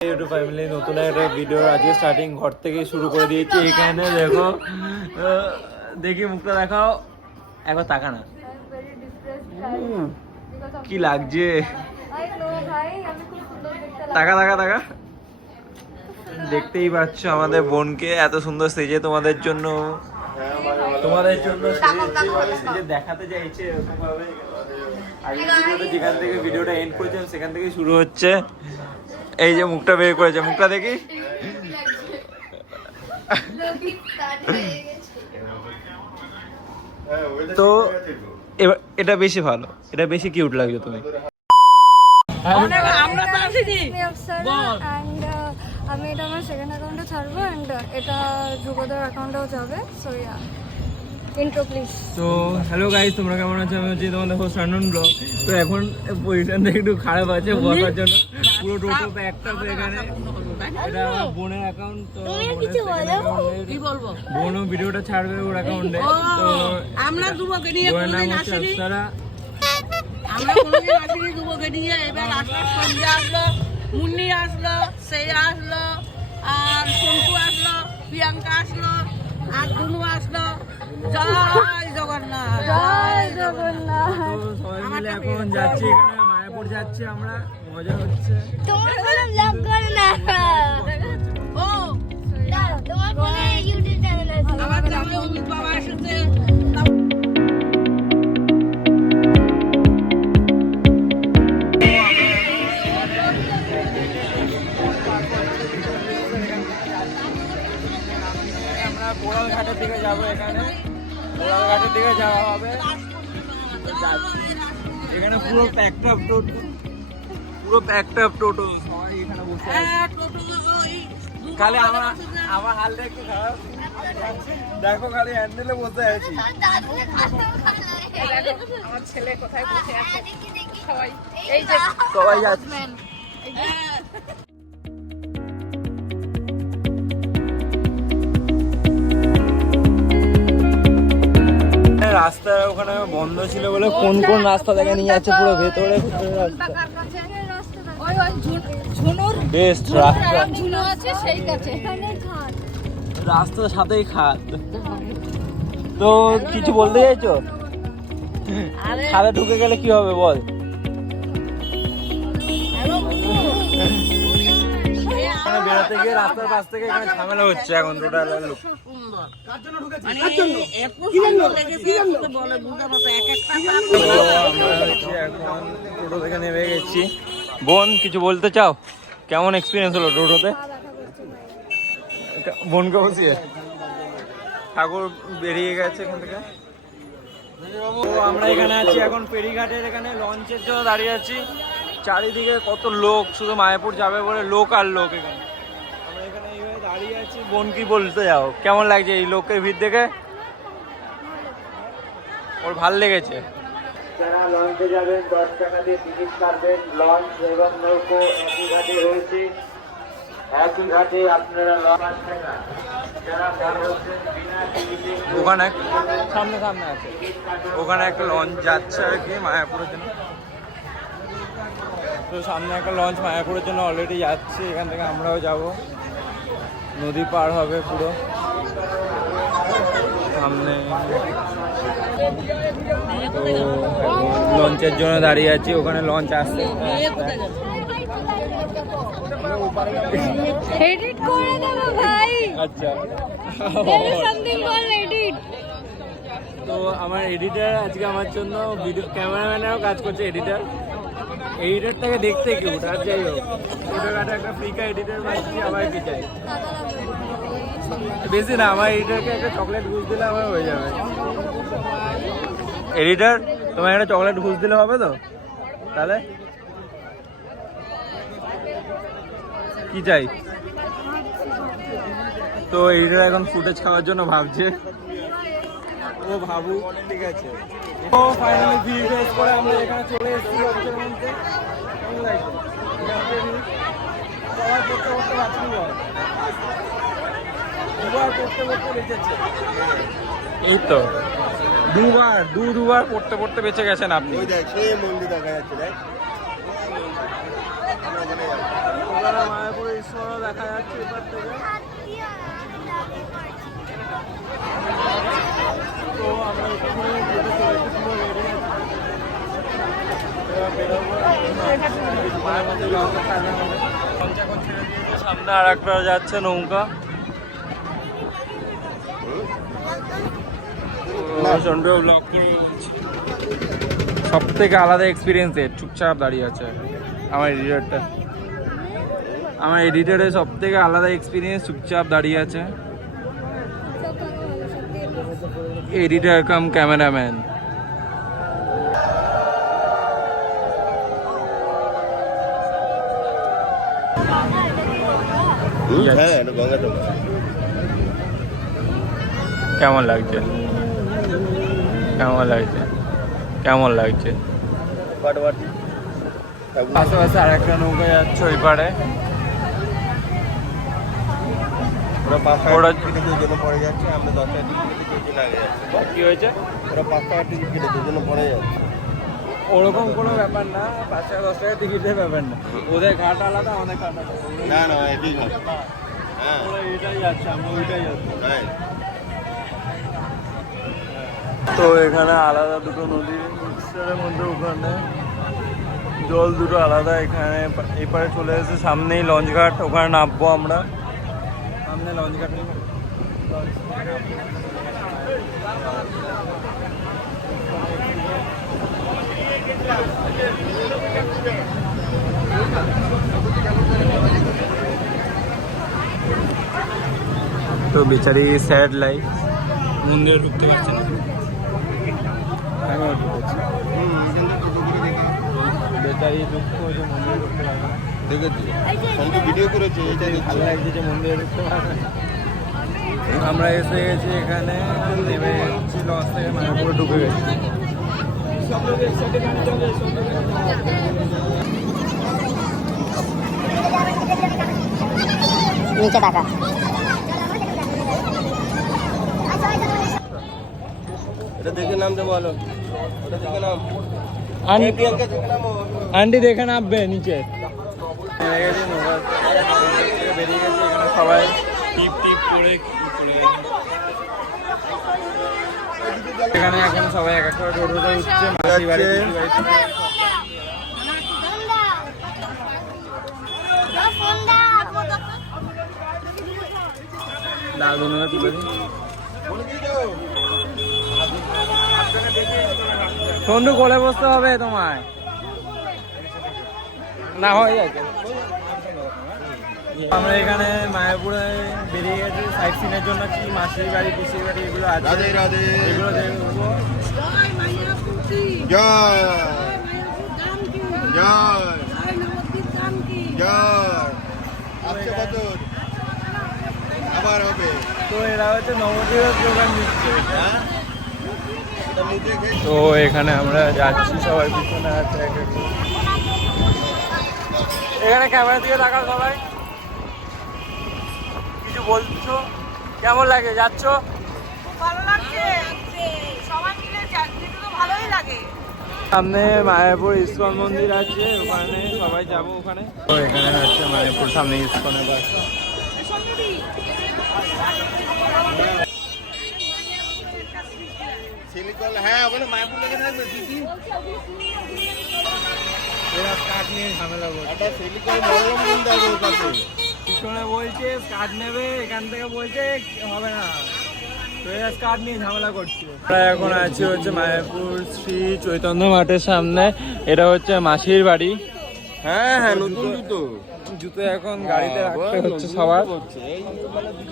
YouTube family নতুন একটা video আজকে স্টার্টিং ঘর থেকে শুরু করে দিয়েছি। এখানে দেখো, দেখি মুখটা দেখাও, একবার তাকা না, কি লাগছে, তাকা তাকা তাকা। দেখতেই পাচ্ছ আমাদের বোনকে এত সুন্দর সেজে তোমাদের জন্য সেজে দেখাতে চাইছে এরকম ভাবে। আগে ভিডিওটা যেখান থেকে ভিডিওটা এন্ড করেছিলাম সেখান থেকে শুরু হচ্ছে। এই যে মুখটা বের করেছে, মুখটা দেখি। তো এটা বেশি ভালো, এটা বেশি কিউট লাগছে তুমি। আমি এটা আমার সেকেন্ড অ্যাকাউন্টে ছাড়বো এন্ড এটা যুগদের অ্যাকাউন্টেও যাবে। So yeah, intro please. তো হ্যালো গাইস, তোমরা কেমন আছো? আমি হচ্ছি তোমাদের হোস্ট রানন ব্লগ। তো এখন পজিশনটা একটু খারাপ আছে বসার জন্য, পুরো টোটো প্যাকটা এখানে। এটা আমার বোনের অ্যাকাউন্ট, তো বোনও ভিডিওটা ছাড়বে ওর অ্যাকাউন্টে। তো আমরা দুবোকে নিয়ে কোনোদিন আসিনি, আমরা কোনোদিন আসিনি দুবোকে নিয়ে। এবার আসলো, সন্ধ্যা আসলো, মুন্নি আসলো, সেই আসলো, আর সন্টু আসলো, প্রিয়াঙ্কা আসলো, আর দুনু আসলো। জয় জগন্নাথ, জয় জগন্নাথ। সবাই মিলে এখন যাচ্ছি, এখানে মায়াপুর যাচ্ছি আমরা, মজা হচ্ছে। তোমার কোনো ব্লগ করে না, ও তোমার কোনো ইউটিউব চ্যানেল আছে? আমার গ্রামে অমিত বাবা এসেছে। আমরা বোড়ালঘাটের দিকে যাবো, এখানে বোড়ালঘাটের দিকে যাওয়া হবে। এখানে পুরো প্যাকড আপ টোটো, পুরো প্যাকড আপ টোটো, সবাই এখানে বসে আছে। খালি আমার হালটা একটু খারাপ, দেখো খালি হ্যান্ডেলে বসে আছি। আমার ছেলে কোথায় বসে আছে, সবাই সবাই যাচ্ছে। রাস্তা ওখানে বন্ধ ছিল বলে কোন কোন রাস্তা থেকে নিয়ে যাচ্ছে পুরো ভেতরে রাস্তা। বেস্ট রাস্তা, রাস্তার সাথেই খাত। তো কিছু বলতে চাইছো? খালে ঢুকে গেলে কি হবে বল? বেরোতে গিয়ে রাস্তার পাশ থেকে এখানে ঝামেলা হচ্ছে এখন টোটাল লোক। এখন টোটো থেকে নেমে গেছি। বোন কিছু বলতে চাও? কেমন এক্সপিরিয়েন্স হলো টোটোতে? বোনকে বসিয়ে ঠাকুর বেরিয়ে গেছে এখান থেকে। আমরা এখানে আছি এখন ফেরিঘাটের, এখানে লঞ্চের জন্য দাঁড়িয়ে আছি। চারিদিকে কত লোক, শুধু মায়াপুর যাবে বলে লোক আর লোক। এখানে আমরা এখানে এইভাবে দাঁড়িয়ে আছি। বোন কি বলতে যাও, কেমন লাগছে এই লোকের ভিড় দেখে? ওর ভাল লেগেছে। যারা লঞ্চে যাবেন 10 টাকা দিয়ে টিকিট কাটবেন। লঞ্চ এবং নৌকো একই ঘাটে রয়েছে, একই ঘাটে আপনারা লঞ্চ টাকা যারা বিনা টিকিটে ওখানে সামনে সামনে আছে, ওখানে একটা লঞ্চ যাচ্ছে আর কি মায়াপুরের জন্য। তো সামনে একটা লঞ্চ মায়াপুরের জন্য অলরেডি যাচ্ছে, এখান থেকে আমরাও যাব। নদী পার হবে পুরো সামনে। তো লঞ্চের জন্য দাঁড়িয়ে আছি, ওখানে লঞ্চ আসছে। এডিট করে দেবো ভাই। আচ্ছা, সামথিং কল এডিট। তো আমার এডিটার আজকে আমার জন্য ভিডিও ক্যামেরাম্যানেরও কাজ করছে। এডিটারটাকে দেখতে কিউট। আর যাই হোক, ছোটখাটো একটা ফ্রিকা এডিটার পাচ্ছি, আবার কি চাই বেশি না। আমার এডিটারকে একটা চকলেট ঘুষ দিলে আমার হয়ে যাবে। এডিটার, তোমার একটা চকলেট ঘুষ দিলে হবে তো? তাহলে কি চাই? তো এডিটার এখন ফুটেজ খাওয়ার জন্য ভাবছে। ও ভাবু, ঠিক আছে। তো ফাইনালি ভিডিও করে আমরা এখানে চলে এসেছি অফিসের মধ্যে। কেমন লাগছে? সবাই করতে করতে পারছি বল, দুবার করতে করতে বেঁচেছে। এই তো দুবার পড়তে পড়তে বেঁচে গেছেন আপনি। ওই দেখ, সেই মন্দির দেখা যাচ্ছে, দেখ। ওখানে মায়াপুরের ঈশ্বরও দেখা যাচ্ছে এবার থেকে। তো আমরা এখানে যেতে চলেছি, পুরো রেডি আছি। সামনে আর একটা যাচ্ছে নৌকা। সব থেকে আলাদা এক্সপিরিয়েন্স চুপচাপ দাঁড়িয়ে আছে আমার এডিটরের সব থেকে আলাদা এক্সপিরিয়েন্স চুপচাপ দাঁড়িয়ে আছে এডিটর কাম ক্যামেরাম্যান। কেমন লাগছে কেমন লাগছে কেমন লাগছে? পাশাপাশি আর একটা নৌকা যাচ্ছে ওই পাড়ে। ওরা 5 টাকা টিকিট দুজনে পড়ে যাচ্ছে, আমরা 10 টাকা টিকিট কেটে না যাচ্ছে। কি হয়েছে? ওরা 5 টাকা টিকিট কেটে দুজনে পড়ে যাচ্ছে। ওরকম কোনো ব্যাপার না, 5 টাকা 10 টাকা টিকিটের ব্যাপার না। ওদের ঘাট আলাদা, আমাদের ঘাট আলাদা। না না একই ঘাট। হ্যাঁ ওরা এটাই যাচ্ছে, আমরা ওইটাই যাচ্ছি। হ্যাঁ। তো এখানে আলাদা দুটো নদী মিক্সচারের মধ্যে, ওখানে জল দুটো আলাদা। এখানে এপারে চলে এসেছে, সামনেই লঞ্চ ঘাট, ওখানে নামবো আমরা। সামনে লঞ্চ ঘাট। তো বেচারি স্যাড লাইফ, মন্দিরে ঢুকতে পারছে না। আমিও ঢুকেছি, বেচারি দুঃখ যে মন্দিরে ঢুকতে পারবে না। দেখেছি সঙ্গে ভিডিও করেছে, এইটা ভালো লাগছে যে মন্দিরে ঢুকতে পারবে না। আমরা এসে গেছি এখানে, নেমে যাচ্ছি লঞ্চ থেকে, মায়াপুরে ঢুকে গেছি। নিচে টাকা এটা দেখে নামতে বলো, ওটা দেখে নাম। আন্টি প্রিয়াঙ্কা দেখে নামো। আন্টি দেখে নামবে নিচে। বেরিয়ে গেছে, এখানে সবাই টিপ টিপ করে এখানে এখন সবাই এক এক করে টোটোতে উঠছে, মাসি বাড়ি পিসি বাড়ি থেকে। লাগুনো তুলে দিই। সন্ধ্যু কোলে বসতে হবে তোমায়, না হয়ে যাচ্ছে। আমরা এখানে মায়াপুরে বেরিয়ে গেছি সাইট সিনের জন্য। কি মাসির বাড়ি পিসির বাড়ি এগুলো আছে, রাধে রাধে। এগুলো দেখবো। জয় মাইয়াপুর কি, জয় মাইয়াপুর গান কি, জয় জয় নবদ্বীপ গান কি। জয়। আসছে বছর আবার হবে। তো এরা হচ্ছে নবদ্বীপের দোকান দিচ্ছে। হ্যাঁ এটা মুখে খেয়ে তো এখানে আমরা যাচ্ছি, সবাই পিছনে আছে এক এক করে। এখানে ক্যামেরা দিয়ে তাকাও সবাই। কিছু বলছো? কেমন লাগে যাচ্ছ? খুব ভালো লাগছে, সবাই মিলে যেতে তো ভালোই লাগে। সামনে মায়াপুর ইস্কন মন্দির আছে, ওখানে সবাই যাবো ওখানে। তো এখানে হচ্ছে মায়াপুর সামনে ইস্কনের বাস। সিলিকন। হ্যাঁ ওখানে মায়াপুর লেগে থাকবে দিদি। এরা কাঠ নিয়ে ঝামেলা করছে। একটা সিলিকন মনোরম কিনতে হবে ওর কাছে। পিছনে বলছে কাঠ নেবে, এখান থেকে বলছে হবে না, তো এরা কাঠ নিয়ে ঝামেলা করছে। আমরা এখন আছি হচ্ছে মায়াপুর শ্রী চৈতন্য মাঠের সামনে। এটা হচ্ছে মাসির বাড়ি। হ্যাঁ হ্যাঁ নতুন জুতো। জুতো এখন গাড়িতে রাখতে হচ্ছে সবার।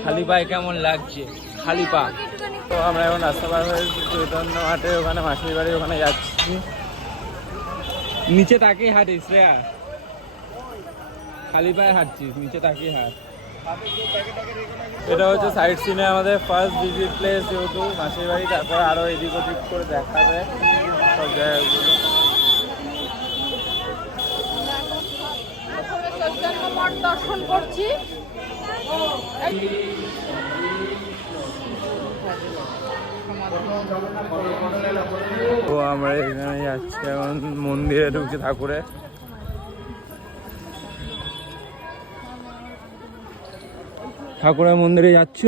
খালি পায়ে কেমন লাগছে? খালি পা। তো আমরা এখন রাস্তা পার হয়ে চৈতন্য মাঠে, ওখানে মাসির বাড়ি, ওখানে যাচ্ছি। নিচে তাকিয়ে হাঁট শ্রেয়া, খালি পায়ে হাঁটছিস, নিচে তাকিয়ে হাঁট। এটা হচ্ছে সাইড সিনে আমাদের ফার্স্ট ভিজিট প্লেস, যেহেতু মাসির বাড়ি। তারপর আরো এদিক ওদিক করে দেখাবে সব জায়গাগুলো। দর্শন করছি। তো আমরা এখানে যাচ্ছি এখন মন্দিরে ঢুকছি, ঠাকুরে। ঠাকুরের মন্দিরে যাচ্ছ?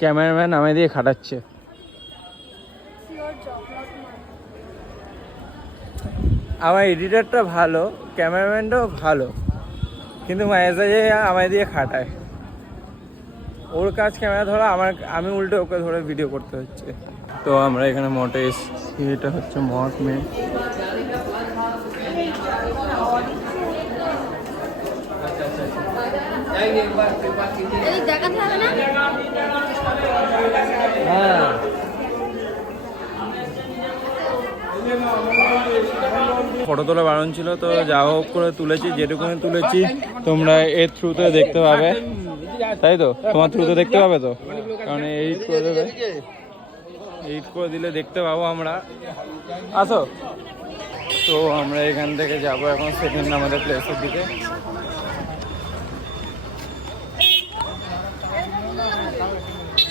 ক্যামেরাম্যান আমায় দিয়ে খাটাচ্ছে। আমার এডিটারটা ভালো, ক্যামেরাম্যানটাও ভালো, কিন্তু মাঝে আমায় দিয়ে খাটায়। ওর কাজ ক্যামেরা ধরা, আমি উল্টে ওকে ধরে ভিডিও করতে হচ্ছে। তো আমরা এখানে মঠে এসেছি, এটা হচ্ছে মঠ মেন। হ্যাঁ, ফটো তোলা বারণ ছিল, তো যা হোক করে তুলেছি, যেটুকুনি তুলেছি তোমরা এর থ্রুতে দেখতে পাবে, তাই তো? তোমার থ্রুতে দেখতে পাবে তো, কারণ এডিট করে দেবে, এডিট করে দিলে দেখতে পাবো আমরা। আসো। তো আমরা এখান থেকে যাব এখন সেকেন্ড আমাদের প্লেসের দিকে।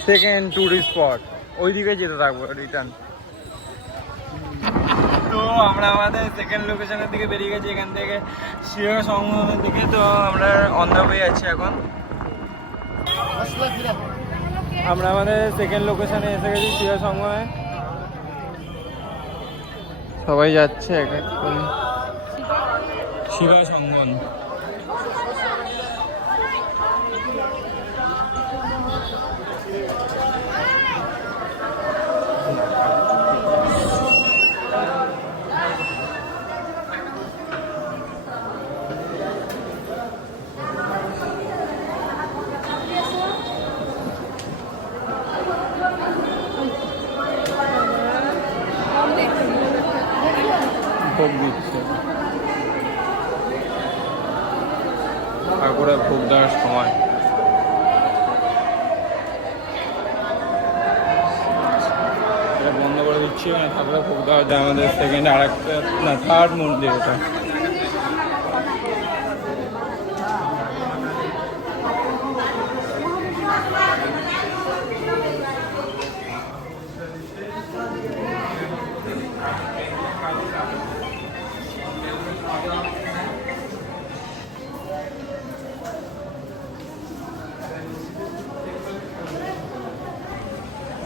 সেকেন্ড টুরিস্ট স্পট, ওইদিকে যেতে থাকবো রিটার্ন। তো আমরা আমাদের সেকেন্ড লোকেশনের দিকে বেরিয়ে গেছি, এখান থেকে শিব সংগমের দিকে। তো আমরা অন দ্য ওয়ে আছি এখন। আমরা আমাদের সেকেন্ড লোকেশনে এসে গেছি, শিব সংগমে। সবাই যাচ্ছে এক এক করে। শিব সংগম ভোগ দিচ্ছে, ঠাকুরের ভোগ দেওয়ার সময়। এটা বন্ধ করে দিচ্ছি, মানে ঠাকুরের ভোগ দেওয়া যায়। আমাদের সেকেন্ড আর একটা না থার্ড মন্দির এটা।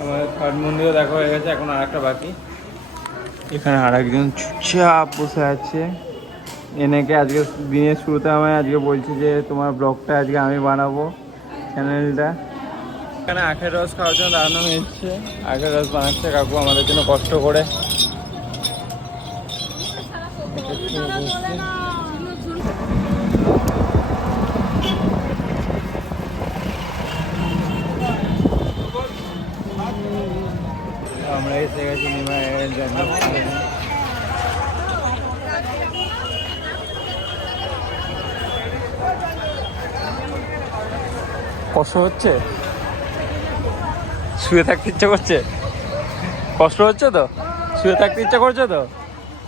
আমাদের থার্ড মন্দিরও দেখা হয়ে গেছে, এখন আর একটা বাকি। এখানে আর একজন চুপচাপ বসে আছে। এনেকে আজকে দিনের শুরুতে আমায় আজকে বলছি যে তোমার ব্লগটা আজকে আমি বানাবো, চ্যানেলটা। এখানে আখের রস খাওয়ার জন্য দাঁড়ানো হয়েছে। আখের রস বানাচ্ছে কাকু আমাদের জন্য কষ্ট করে। আমরা এসে গেছি নিমাইয়ের জন্মস্থানে। কষ্ট হচ্ছে, শুয়ে থাকতে ইচ্ছা করছে, কষ্ট হচ্ছে তো, শুয়ে থাকতে ইচ্ছা করছে তো,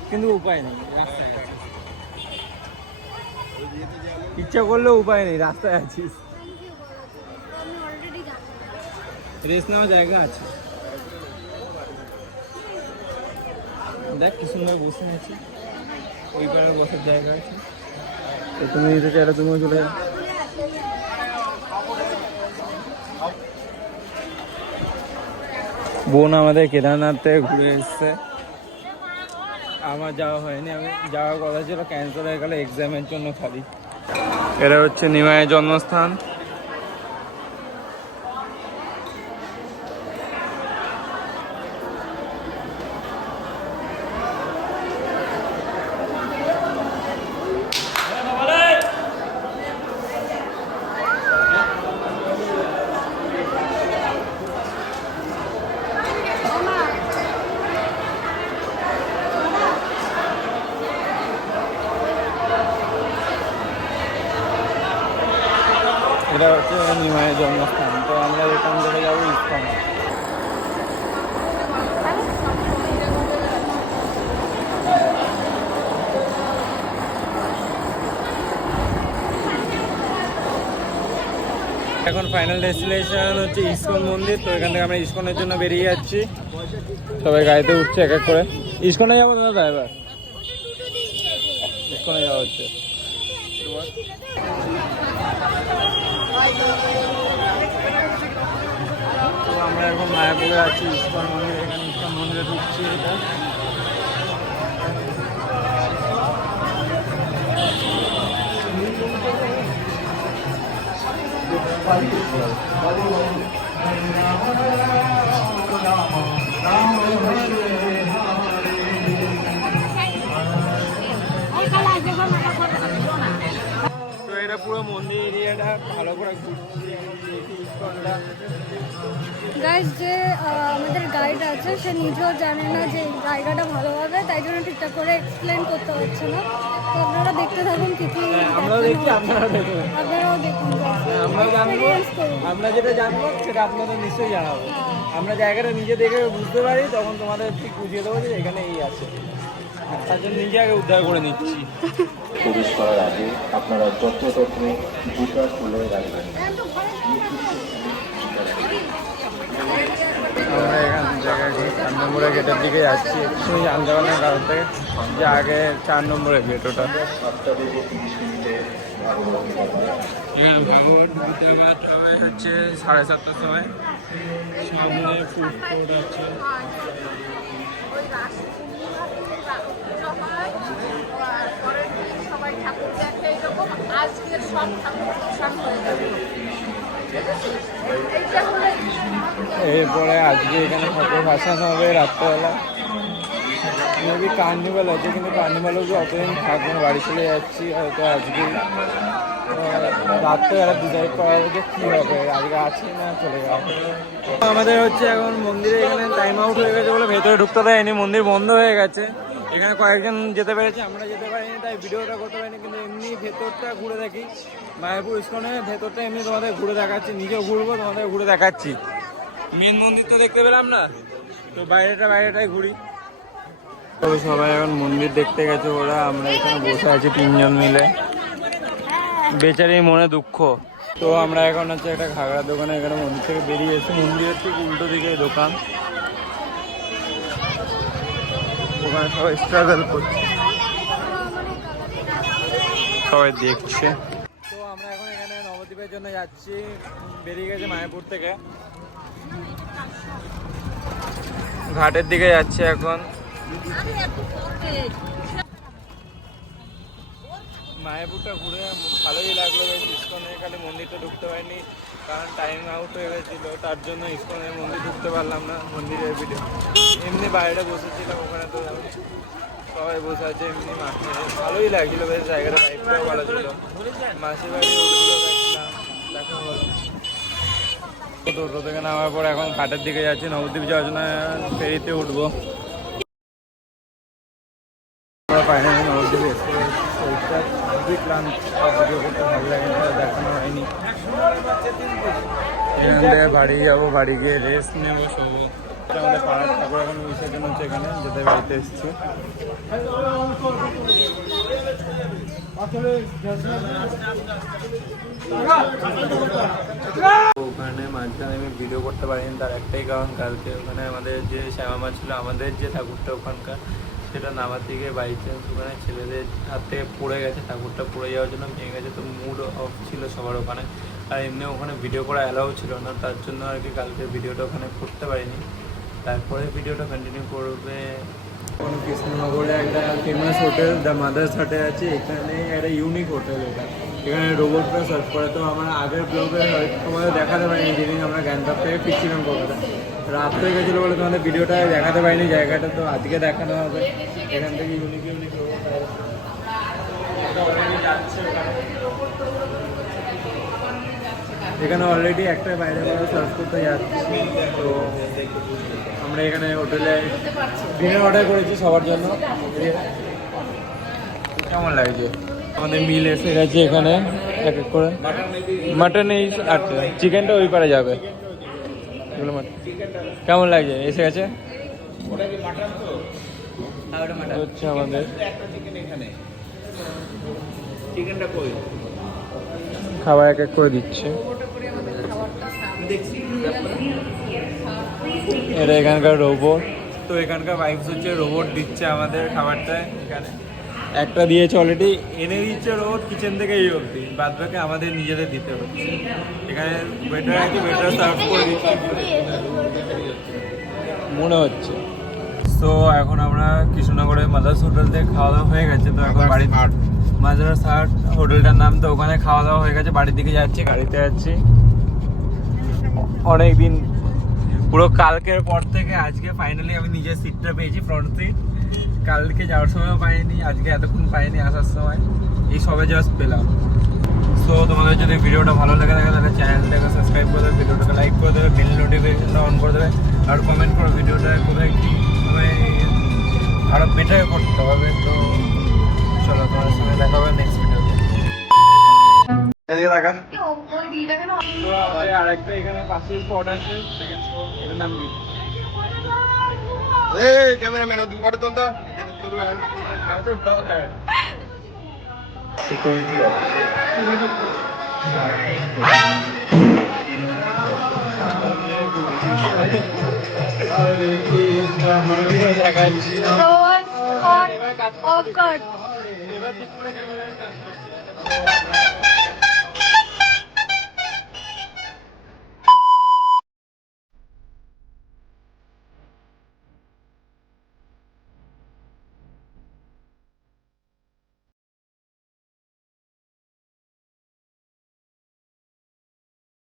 কিন্তু উপায় নেই, রাস্তায় আছিস। ইচ্ছা করলেও উপায় নেই, রাস্তায় আছিস। রেস্ট নেওয়ার জায়গা আছে, দেখ কি সুন্দর বসে আছি, ওই পারে বসার জায়গা আছে। তো তুমি নিতে চাইলে তুমিও চলে যাও। বোন আমাদের কেদারনাথ থেকে ঘুরে এসছে, আমার যাওয়া হয়নি। আমি যাওয়ার কথা ছিল, ক্যান্সেল হয়ে গেল এক্সামের জন্য খালি। এটা হচ্ছে নিমাইয়ের জন্মস্থান। এটা হচ্ছে নিমাইয়ের জন্মস্থান। তো আমরা এখান থেকে যাবো ইস্কন। এখন ফাইনাল ডেস্টিনেশন হচ্ছে ইস্কন মন্দির। তো এখান থেকে আমরা ইস্কনের জন্য বেরিয়ে যাচ্ছি, সবাই গাড়িতে উঠছে এক এক করে। ইস্কনে যাবো দাদা, এবার ইস্কনে যাওয়া হচ্ছে। আশীর্বাদ। তো আমরা এখন মায়াপুরে আছি, ইস্কন মন্দির, এখানে ইস্কন মন্দিরে ঢুকছি। এটা তো এটা পুরো মন্দির এরিয়াটা ভালো করে ঘুরছি ইস্কনটা। গাইস, যে আমাদের গাইড আছে সে নিজেও জানে না যে এই জায়গাটা ভালোভাবে, তাই জন্য ঠিকঠাক করে এক্সপ্লেন করতে পারছে না। তো আপনারা দেখতে থাকুন কি কি আমরাও দেখছি, আপনারাও দেখুন। আপনারাও দেখুন, আমরাও জানবো, experience করুন। আমরা যেটা জানবো সেটা আপনাদের নিশ্চয়ই জানাবো। আমরা জায়গাটা নিজে দেখে বুঝতে পারি, তখন তোমাদের ঠিক বুঝিয়ে দেবো যে এখানে এই আছে। তার জন্য নিজে আগে উদ্ধার করে নিচ্ছি। প্রবেশ করার আগে আপনারা যত্রতত্র জুতা খুলে রাখবেন। আমরা এখান থেকে 4 নম্বরের গেটের দিকে যাচ্ছি। একটু জানতে পারলাম কারণ থেকে যে আগে 4 নম্বরের গেট ওটা। 7টা বেজে 30 মিনিটে ভাগবত ভাগবত গীতা পাঠ হবে হচ্ছে 7:30টার সময়। সামনে ফুড কোর্ট আছে। এরপরে আজকে এখানে ঠাকুর ভাসানো হবে রাত্রেবেলা। মেবি কার্নিভাল আছে, কিন্তু কার্নিভাল অবধি অতদিন থাকবো না, বাড়ি চলে যাচ্ছি হয়তো আজকে। রাত্রেবেলা ডিসাইড করা হবে যে কী হবে, আজকে আছি না চলে যাবে। আমাদের হচ্ছে এখন মন্দিরে এখানে টাইম আউট হয়ে গেছে বলে ভেতরে ঢুকতে দেয়নি, মন্দির বন্ধ হয়ে গেছে। এখানে কয়েকজন যেতে পেরেছে, আমরা যেতে পারিনি, তাই ভিডিওটা করতে পারিনি। কিন্তু এমনি ভেতরটা ঘুরে দেখি, মায়াপুর ইস্কনের ভেতরটা এমনি তোমাদের ঘুরে দেখাচ্ছি, নিজেও ঘুরবো, তোমাদের ঘুরে দেখাচ্ছি। মেন মন্দির তো দেখতে পেলাম না, তো বাইরেটাই ঘুরি। তো সবাই এখন মন্দির দেখতে গেছে ওরা, আমরা এখানে বসে আছি 3 জন মিলে, বেচারি মনে দুঃখ। তো আমরা এখন হচ্ছে একটা ঘাগড়ার দোকানে, এখানে মন্দির থেকে বেরিয়ে এসে মন্দিরের ঠিক উল্টো দিকে দোকান, ওখানে সবাই স্ট্রাগল করছে, সবাই দেখছে। তো আমরা এখন এখানে নবদ্বীপের জন্য যাচ্ছি, বেরিয়ে গেছে মায়াপুর থেকে, ঘাটের দিকে যাচ্ছে এখন। মায়াপুরটা ঘুরে ভালোই লাগলো, বেশ। ইস্কনের খালি মন্দিরটা ঢুকতে পারিনি কারণ টাইম আউট হয়ে গেছিলো, তার জন্য ইস্কনের মন্দির ঢুকতে পারলাম না। মন্দিরের ভিডিও এমনি বাইরে বসেছিলাম, ওখানে তো সবাই বসে আছে এমনি মাঠে, ভালোই লাগছিলো বেশ, জায়গাটা লাইফটাও ভালো ছিল। মাসির বাড়ি ওগুলো দেখলাম, দেখা হলো। টোটো থেকে নামার পর এখন ঘাটের দিকে যাচ্ছি, নবদ্বীপ যাওয়ার জন্য ফেরিতে উঠবো। ফাইনালি নবদ্বীপ এসে শরীরটা খুবই ক্লান্ত, ভিডিও করতে ভালো লাগে না, দেখানো হয়নি। এখান থেকে বাড়ি যাবো, বাড়ি গিয়ে রেস্ট নেবো, শোবো। আমাদের পাড়ার ঠাকুর এখন বিসর্জন হচ্ছে এখানে, যেতে বাড়িতে এসছি। ওখানে মাঝখানে আমি ভিডিও করতে পারিনি, তার একটাই কারণ, কালকে ওখানে আমাদের যে শ্যামা মা ছিল, আমাদের যে ঠাকুরটা ওখানকার, সেটা নামার দিকে বাই চান্স ওখানে ছেলেদের হাত থেকে পড়ে গেছে, ঠাকুরটা পড়ে যাওয়ার জন্য ভেঙে গেছে। তো মুড অফ ছিল সবার ওখানে, আর এমনি ওখানে ভিডিও করা অ্যালাউ ছিল না, তার জন্য আর কি কালকে ভিডিওটা ওখানে করতে পারিনি। তারপরে ভিডিওটা কন্টিনিউ করবে। এখন কৃষ্ণনগরে একটা ফেমাস হোটেল দ্য মাদার্স হাটে আছে, এখানে একটা ইউনিক হোটেল। এটা এখানে রোবটটা সার্চ করে, তো আমরা আগের ব্লগে তোমাদের দেখাতে পারিনি, যেদিন আমরা গ্যাংটক থেকে ফিরছিলাম কলকাতা, রাত হয়ে গেছিলো বলে তোমাদের ভিডিওটা দেখাতে পারিনি জায়গাটা, তো আজকে দেখানো হবে। এখান থেকে ইউনিক রোবট যাচ্ছে এখানে অলরেডি একটা বাইরে সার্চ করতে যাচ্ছি। তো আমরা এখানে হোটেলে ডিনার অর্ডার করেছি সবার জন্য। কেমন লাগছে? আমাদের মিল এসে গেছে এখানে এক এক করে। মাটন এই আর চিকেনটা ওই পারে যাবে। কেমন লাগছে? এসে গেছে হচ্ছে আমাদের খাবার এক এক করে দিচ্ছে। এটা এখানকার রোবট, তো এখানকার ভাইবস হচ্ছে রোবট দিচ্ছে আমাদের খাবারটা এখানে। একটা দিয়েছে অলরেডি, এনে দিচ্ছে রোদ কিচেন থেকে এই অবধি, বাদ বাকি আমাদের নিজেদের দিতে হচ্ছে। এখানে ওয়েটার আছে, ওয়েটার সার্ভ করে দিচ্ছে মনে হচ্ছে। তো এখন আমরা কৃষ্ণনগরে মাদার্স হোটেল থেকে খাওয়া দাওয়া হয়ে গেছে, তো এখন বাড়ি মাদার্স হাট হোটেলটার নাম, তো ওখানে খাওয়া দাওয়া হয়ে গেছে, বাড়ির দিকে যাচ্ছি, গাড়িতে যাচ্ছি। অনেক দিন পুরো কালকের পর থেকে আজকে ফাইনালি আমি নিজের সিটটা পেয়েছি, ফ্রন্ট সিট। কালকে যাওয়ার সময়ও পাইনি, আজকে এতক্ষণ পাইনি আসার সময়, এই সবে জাস্ট পেলাম। সো তোমাদের যদি ভিডিওটা ভালো লাগে থাকে তাহলে চ্যানেলটাকে সাবস্ক্রাইব করে দেবে, ভিডিওটাকে লাইক করে দেবে, বেল নোটিফিকেশনটা অন করে দেবে, আর কমেন্ট করো ভিডিওটা কোথায় কী আরও বেটার করতে হবে। তো চলো তোমাদের সঙ্গে দেখা হবে নেক্সট ভিডিওতে। এদিকে দেখা আরেকটা এখানে পাশে স্পট আছে, সেকেন্ড স্পট, এটার নাম কি? এই ক্যামেরাম্যান ও দুটো তো দা Off guard.